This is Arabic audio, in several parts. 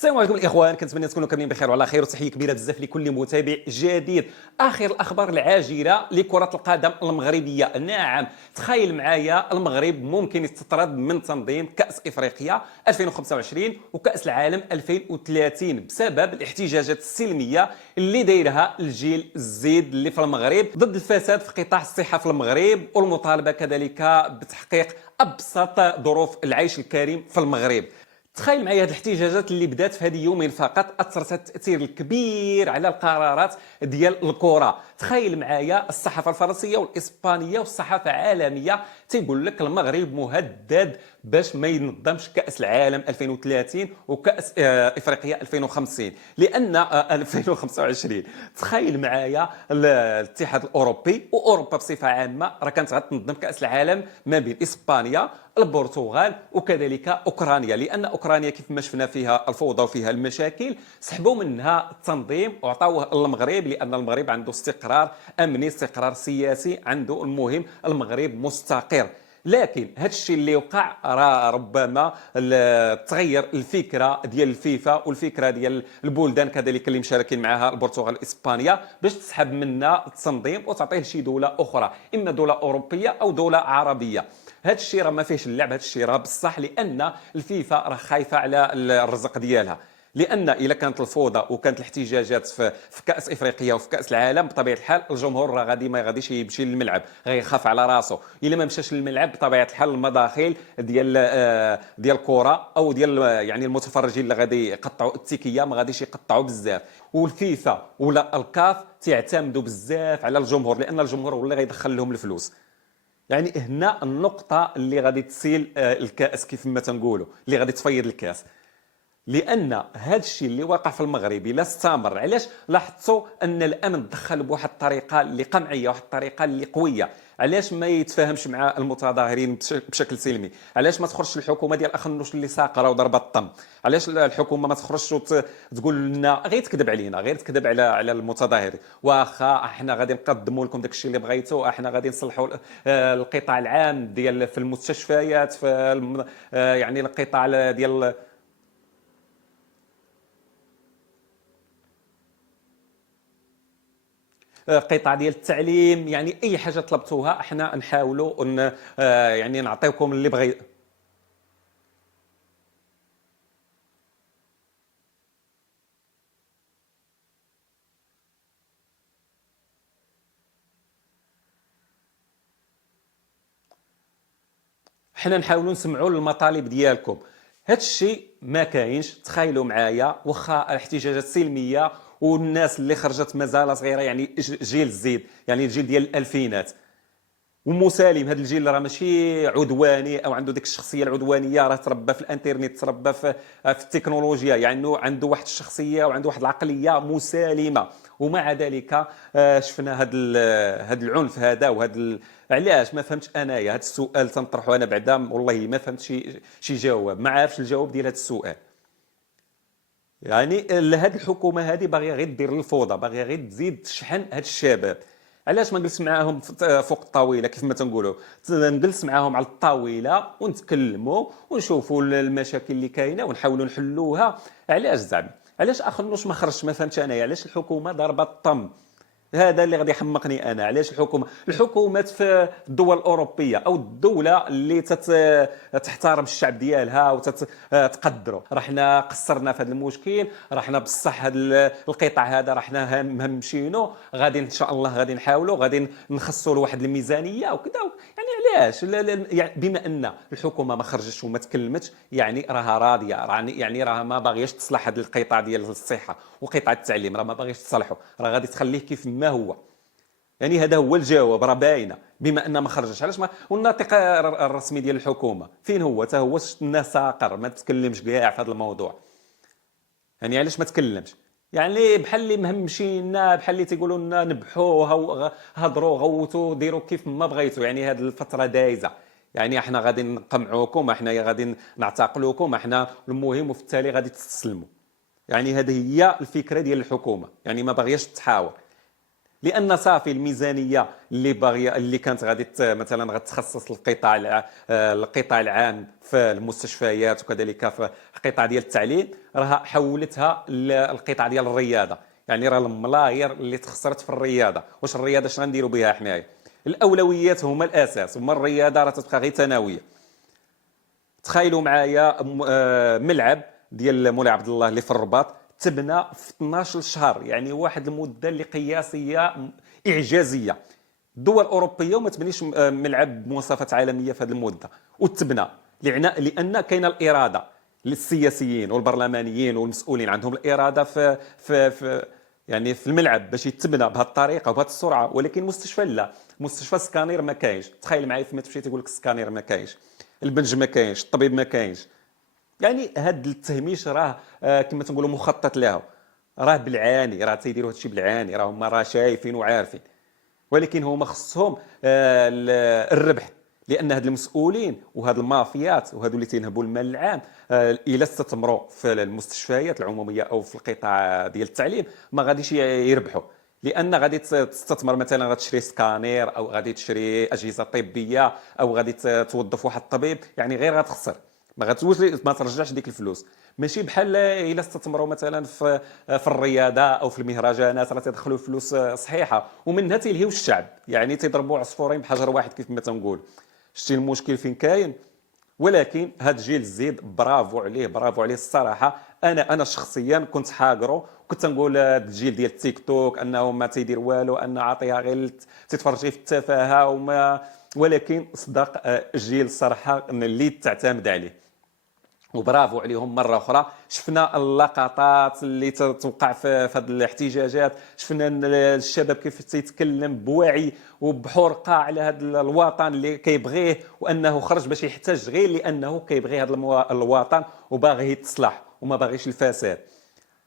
السلام عليكم الاخوان، كنتمنى تكونوا كاملين بخير وعلى خير، وتحيه كبيره بزاف لكل متابع جديد. اخر الاخبار العاجله لكره القدم المغربيه. نعم، تخيل معايا المغرب ممكن يستطرد من تنظيم كاس افريقيا 2025 وكاس العالم 2030 بسبب الاحتجاجات السلميه اللي دايرها الجيل الزيد اللي في المغرب ضد الفساد في قطاع الصحه في المغرب، والمطالبه كذلك بتحقيق ابسط ظروف العيش الكريم في المغرب. تخيل معايا هذه الاحتجاجات اللي بدات في هذه يومين فقط اثرت التاثير الكبير على القرارات ديال الكره. تخيل معايا الصحافه الفرنسيه والاسبانيه والصحافه العالميه تيقول لك المغرب مهدد باش ما ينظمش كاس العالم 2030 وكاس افريقيا 2050 لان 2025. تخيل معايا الاتحاد الاوروبي واوروبا بصفه عامه راه كانت غتنظم كاس العالم ما بين اسبانيا، البرتغال وكذلك اوكرانيا، لان اوكرانيا كيف ما شفنا فيها الفوضى وفيها المشاكل سحبوا منها التنظيم وعطاوه للمغرب، لان المغرب عنده استقرار امني، استقرار سياسي، عنده المهم المغرب مستقر. لكن هذا الشيء اللي وقع راه ربما تغير الفكره ديال الفيفا والفكره ديال البلدان كذلك اللي مشاركين معها البرتغال واسبانيا باش تسحب منا التنظيم وتعطيه لشي دوله اخرى، اما دوله اوروبيه او دوله عربيه. هذا الشيء راه ما فيهش اللعب، هذا الشيء راه بصح، لان الفيفا راه خايفه على الرزق ديالها. لان اذا كانت الفوضى وكانت الاحتجاجات في كاس افريقيا وفي كاس العالم بطبيعه الحال الجمهور راه غادي ما غاديش يمشي للملعب، غيخاف على راسه. الا ما مشاش للملعب بطبيعه الحال المداخيل ديال الكره او ديال يعني المتفرجين اللي غادي يقطعوا التيكيه ما غاديش يقطعوا بزاف. والفيفا ولا الكاف تعتمدوا بزاف على الجمهور، لان الجمهور هو اللي غيدخل لهم الفلوس. يعني هنا النقطة اللي غادي تسيل الكأس كيف ما تنقولوا، اللي غادي تفيض الكأس. لان هذا الشيء اللي واقع في المغرب لا استمر، علاش لاحظتوا ان الامن دخل بواحد الطريقه اللي قمعيه، واحد الطريقه اللي قويه؟ علاش ما يتفاهمش مع المتظاهرين بشكل سلمي؟ علاش ما تخرجش الحكومه ديال اخنوش اللي ساقره وضربه الطم؟ علاش الحكومه ما تخرجش وتقول لنا غير تكذب علينا، غير تكذب على المتظاهرين؟ واخا احنا غادي نقدموا لكم داك الشيء اللي بغيتوا، احنا غادي نصلحوا القطاع العام ديال في المستشفيات، في يعني القطاع ديال قطاع ديال التعليم، يعني اي حاجه طلبتوها احنا نحاولوا يعني نعطيوكم اللي بغي. حنا نحاولوا نسمعوا المطالب ديالكم. هذا الشيء ما كاينش. تخيلوا معايا واخا الاحتجاجات سلميه والناس اللي خرجت مازال صغيره، يعني جيل الزيد، يعني الجيل ديال الالفينات ومسالم. هذا الجيل راه ماشي عدواني او عنده ديك الشخصيه العدوانيه، راه تربى في الانترنت، تربى في التكنولوجيا، يعني عنده واحد الشخصيه وعنده واحد العقليه مسالمه. ومع ذلك شفنا هذا العنف هذا علاش؟ ما فهمتش انايا. هذا السؤال تنطرحه انا بعدا والله ما فهمت شي جواب، ما عارفش الجواب ديال هذا السؤال. يعني هذه الحكومه هذه باغيه غير دير الفوضى، باغيه غير تزيد تشحن هاد الشباب. علاش ما نجلس معاهم فوق الطاوله كيف ما تنقولوا؟ نجلس معاهم على الطاوله ونتكلموا ونشوفوا المشاكل اللي كاينه ونحاولوا نحلوها. علاش زعما؟ علاش اخنوش ما خرجش؟ ما فهمتش انايا علاش الحكومه ضربه الطم. هذا اللي غادي يحمقني انا. علاش الحكومات في الدول الاوروبيه او الدوله اللي تحترم الشعب ديالها وتقدره، راه حنا قصرنا في هذا المشكل، راه حنا بصح هذا القطاع هذا راه حنا مهمشينو، غادي ان شاء الله غادي نحاولوا، غادي نخصوا له واحد الميزانيه وكذا. يعني علاش يعني بما ان الحكومه ما خرجتش وما تكلمتش يعني راها راضيه، يعني راها ما باغياش تصلح هذا القطاع ديال الصحه وقطاع التعليم، راه ما باغيش تصلحه، راه غادي تخليه كيف ما هو. يعني هذا هو الجواب، راه باينه. بما ان ما خرجش علاش ما؟ والناطق الرسمي ديال الحكومه فين هو؟ حتى هو شفنا ساقر ما تكلمش كاع في هذا الموضوع. يعني علاش ما تكلمش؟ يعني بحال اللي مهمشينا، بحال اللي تيقولوا لنا نبحوا هضروا غوتوا ديروا كيف ما بغيتوا. يعني هذه الفتره دايزه، يعني احنا غادي نقمعوكم، احنا غادي نعتقلوكم، احنا المهم وفي التالي غادي تستسلموا. يعني هذه هي الفكره ديال الحكومه، يعني ما باغياش تحاور. لان صافي الميزانيه اللي باغيه اللي كانت غادي مثلا غتخصص القطاع العام في المستشفيات وكذلك في القطاع ديال التعليم، راها حولتها للقطاع ديال الرياضه. يعني راه الملايير اللي تخسرت في الرياضه، واش الرياضه اش غنديروا بها حنايا؟ الاولويات هما الاساس، هما الرياضه راه تبقى غير ثانويه. تخيلوا معايا ملعب ديال مولاي عبد الله اللي في الرباط تبنى في 12 شهر، يعني واحد المده اللي قياسيه اعجازيه. الدول الاوروبيه وما تبنيش ملعب بمواصفات عالميه في هذه المده وتبنى، لان كاين الاراده للسياسيين والبرلمانيين والمسؤولين، عندهم الاراده في يعني في الملعب باش يتبنى بهذه الطريقه وبهذه السرعه. ولكن مستشفى لا، مستشفى سكانير ما كاينش. تخيل معايا فين تمشي تقول لك السكانير ما كاينش، البنج ما كاينش، الطبيب ما كاينش. يعني هاد التهميش راه كما تنقولوا مخطط له، راه بالعاني، راه تيديروا هادشي بالعاني، راه هما راه شايفين وعارفين. ولكن هما خصهم الربح، لان هاد المسؤولين وهاد المافيات وهادو اللي تينهبوا المال العام الا استثمروا في المستشفيات العموميه او في القطاع ديال التعليم ما غاديش يربحوا. لان غادي تستثمر مثلا، غتشري سكانير او غادي تشري اجهزه طبيه او غادي توظف واحد الطبيب، يعني غير غتخسر، ما ترجعش ديك الفلوس. ماشي بحال الا استثمروا مثلا في الرياضه او في المهرجانات، راه تدخلوا فلوس صحيحه ومنها تيلهيو الشعب، يعني تيضربوا عصفورين بحجر واحد كيف ما تنقول. شتي المشكل فين كاين؟ ولكن هذا الجيل الزيد برافو عليه، برافو عليه الصراحه. انا شخصيا كنت حاقره، وكنت نقول هذا الجيل ديال التيك توك انه ما تيدير والو، ان عاطيها غير تتفرج في التفاهه وما. ولكن صدق الجيل الصراحه اللي تعتمد عليه، وبرافو عليهم مره اخرى. شفنا اللقطات اللي توقع في هذه الاحتجاجات، شفنا الشباب كيف تيتكلم بوعي وبحرقه على هذا الوطن اللي كيبغيه، وانه خرج باش يحتج غير لانه كيبغي هذا الوطن وباغي يتصلح وما باغيش الفساد.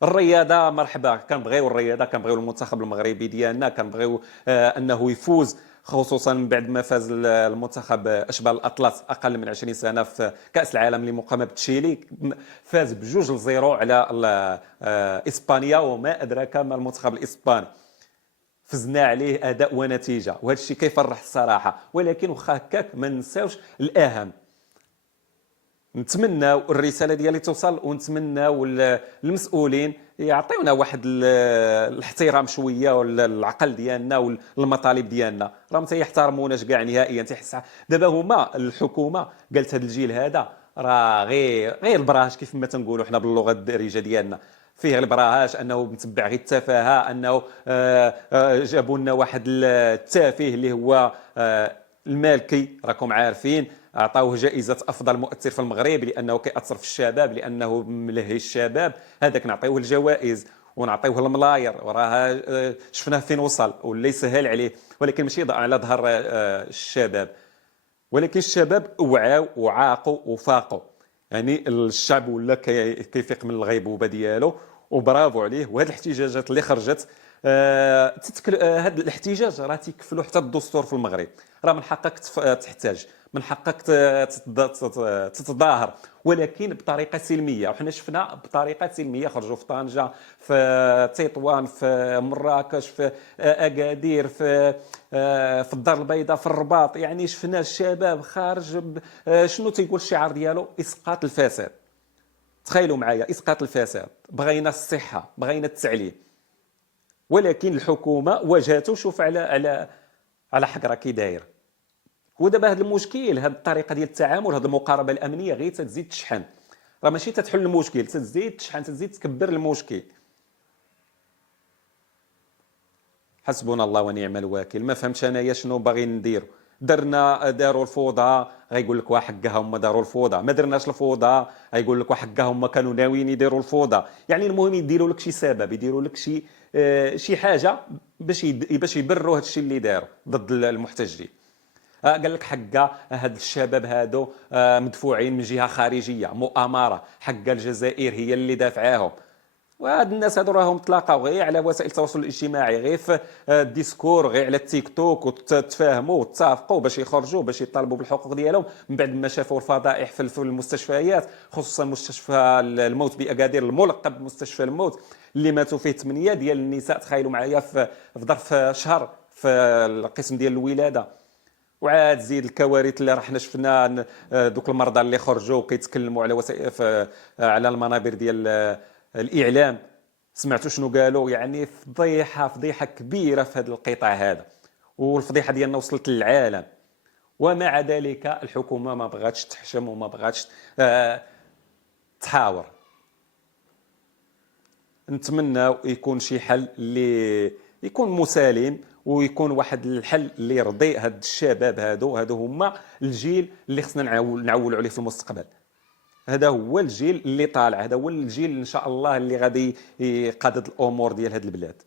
الرياضه مرحبا، كنبغيو الرياضه، كنبغيو المنتخب المغربي ديالنا، كنبغيو انه يفوز، خصوصا من بعد ما فاز المنتخب اشبال الاطلس اقل من 20 سنه في كاس العالم لمقامه تشيلي، فاز ب2-0 على اسبانيا، وما ادراك ما المنتخب الاسباني. فزنا عليه اداء ونتيجه، وهذا الشيء كيفرح الصراحه. ولكن واخا هكاك ما نساوش الاهم. نتمنى الرساله ديالي توصل، ونتمنى المسؤولين يعطيونا واحد الاحترام شويه، ولا العقل ديالنا والمطالب ديالنا. راهم تيحترموناش كاع نهائيا. تيحس دابا هما الحكومه قالت هذا الجيل هذا راه غير البراهش كيف ما تنقولوا حنا باللغه الدارجه ديالنا، فيه غير البراهاش، انه متبع غير التفاهه، انه جابوا لنا واحد التافه اللي هو المالكي، راكم عارفين، عطاوه جائزه افضل مؤثر في المغرب لانه كيأثر في الشباب، لانه ملهي الشباب. هذاك نعطيوه الجوائز ونعطيوه الملاير، وراها شفناه فين وصل ولا يسهل عليه. ولكن ماشي على ظهر الشباب. ولكن الشباب وعاو وعاقوا وفاقوا، يعني الشعب ولا كيفيق من الغيبوبه ديالو، وبرافو عليه. وهذه الاحتجاجات اللي خرجت هذا الاحتجاج راه تيكفلوا حتى الدستور في المغرب. راه من حقك تحتاج، من حقك تتظاهر، ولكن بطريقه سلميه. وحنا شفنا بطريقه سلميه، خرجوا في طنجه، في تطوان، في مراكش، في اكادير، في الدار البيضاء، في الرباط. يعني شفنا الشباب خارج شنو تيقول الشعار ديالو؟ اسقاط الفساد. تخيلوا معايا، اسقاط الفساد. بغينا الصحه، بغينا التعليم، ولكن الحكومه واجهته. شوف على حقره كي داير. ودابا هذا المشكل، هذه الطريقه ديال التعامل، هذه المقاربه الامنيه غير تزيد تشحن. راه ماشي تتحل المشكل، تزيد تشحن، تزيد تكبر المشكل. حسبنا الله ونعم الوكيل. ما فهمتش انايا شنو باغي نديروا. داروا الفوضى، غيقول لك حقها هما داروا الفوضى. ما درناش الفوضى، غيقول لك حقها هما كانوا ناويين يديروا الفوضى. يعني المهم يديروا لك شي سبب، يديروا لك شي حاجه باش يبرروا هذا الشيء اللي داروا ضد المحتجين. قال لك حقا هاد الشباب هادو مدفوعين من جهه خارجيه، مؤامره، حقا الجزائر هي اللي دافعاهم. وهاد الناس هادو راهم تلاقاو غير على وسائل التواصل الاجتماعي، غير في الديسكور، غير على التيك توك، وتفاهموا وتتفقوا باش يخرجوا باش يطالبوا بالحقوق ديالهم من بعد ما شافوا الفضائح في المستشفيات، خصوصا مستشفى الموت بأكادير الملقب بمستشفى الموت اللي ماتوا فيه 8 ديال النساء. تخيلوا معايا في ظرف شهر في القسم ديال الولاده. وعاد زيد الكوارث اللي راه حنا شفنا، دوك المرضى اللي خرجوا كيتكلموا على وسائل على المنابر ديال الاعلام. سمعتوا شنو قالوا؟ يعني فضيحه فضيحه كبيره في هذا القطاع هذا، والفضيحه ديالنا وصلت للعالم. ومع ذلك الحكومه ما بغاتش تحشم وما بغاتش تحاور. نتمنى يكون شي حل اللي يكون مسالم، ويكون واحد الحل اللي يرضي هاد الشباب هادو هما الجيل اللي خصنا نعولوا عليه في المستقبل. هذا هو الجيل اللي طالع، هذا هو الجيل ان شاء الله اللي غادي يقادد الامور ديال هاد البلاد.